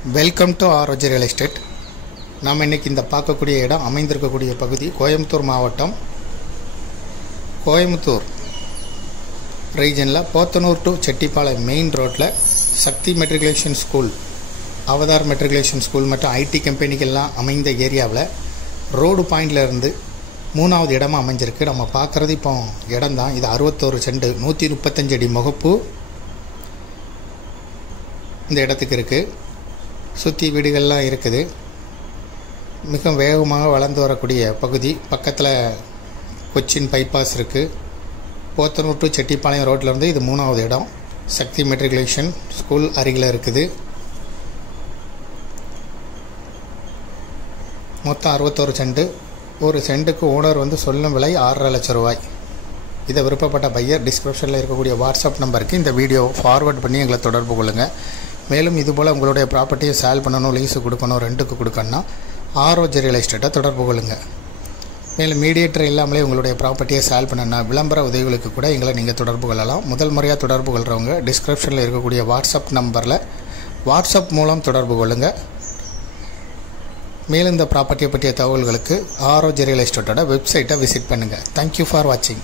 Welcome to ஆரோஜி real estate. நாம் இன்றைக்கி இந்த பார்க்கக்கூடிய இடம் அமைந்திருக்கக்கூடிய பகுதி கோயம்புத்தூர் மாவட்டம், கோயம்புத்தூர் ரீஜனில் போத்தனூர் டு செட்டிப்பாளையம் மெயின் ரோட்டில் Sakthi matriculation school, Avatar matriculation school மற்றும் ஐடி கம்பெனிகள்லாம் அமைந்த ஏரியாவில் ரோடு பாயிண்ட்லேருந்து 3வது இடமாக அமைஞ்சிருக்கு. நம்ம பார்க்குறது இப்போ இடம் தான். இது 61 சென்ட் 135 அடி முகப்பு இந்த இடத்துக்கு இருக்குது. சுற்றி வீடுகள்லாம் இருக்குது. மிக வேகமாக வளர்ந்து வரக்கூடிய பகுதி. பக்கத்தில் கொச்சின் பைபாஸ் இருக்குது. போத்தனூர் டு செட்டிப்பாளையம் ரோட்லேருந்து இது 3வது இடம். சக்தி மெட்ரிகுலேஷன் ஸ்கூல் அருகில் இருக்குது. மொத்தம் 61 சென்ட். ஒரு சென்ட்டுக்கு ஓனர் சொல்லும் விலை 6.5 லட்சம் ரூபாய். இதை விருப்பப்பட்ட பையர் டிஸ்கிரிப்ஷனில் இருக்கக்கூடிய வாட்ஸ்அப் நம்பருக்கு இந்த வீடியோ ஃபார்வர்ட் பண்ணி எங்களை தொடர்பு கொள்ளுங்கள். மேலும் இதுபோல் உங்களுடைய ப்ராப்பர்ட்டியை சேல் பண்ணணும், லீஸு கொடுக்கணும், ரெண்ட்டுக்கு கொடுக்கணும்னா ஆரோஜி ரியல் எஸ்டேட்டை தொடர்பு கொள்ளுங்கள். மேலும் மீடியேட்டர் இல்லாமலே உங்களுடைய ப்ராப்பர்ட்டியை சேல் பண்ணணும்னா விளம்பர உதவிகளுக்கு கூட எங்களை நீங்கள் தொடர்பு கொள்ளலாம். முதல் முறையாக தொடர்பு கொள்கிறவங்க டிஸ்கிரிப்ஷனில் இருக்கக்கூடிய வாட்ஸ்அப் நம்பரில் வாட்ஸ்அப் மூலம் தொடர்பு கொள்ளுங்கள். மேலும் இந்த ப்ராப்பர்ட்டியை பற்றிய தகவல்களுக்கு ஆரோஜி ரியல் எஸ்டேட்டோட வெப்சைட்டை விசிட் பண்ணுங்கள். தேங்க்யூ ஃபார் வாட்சிங்.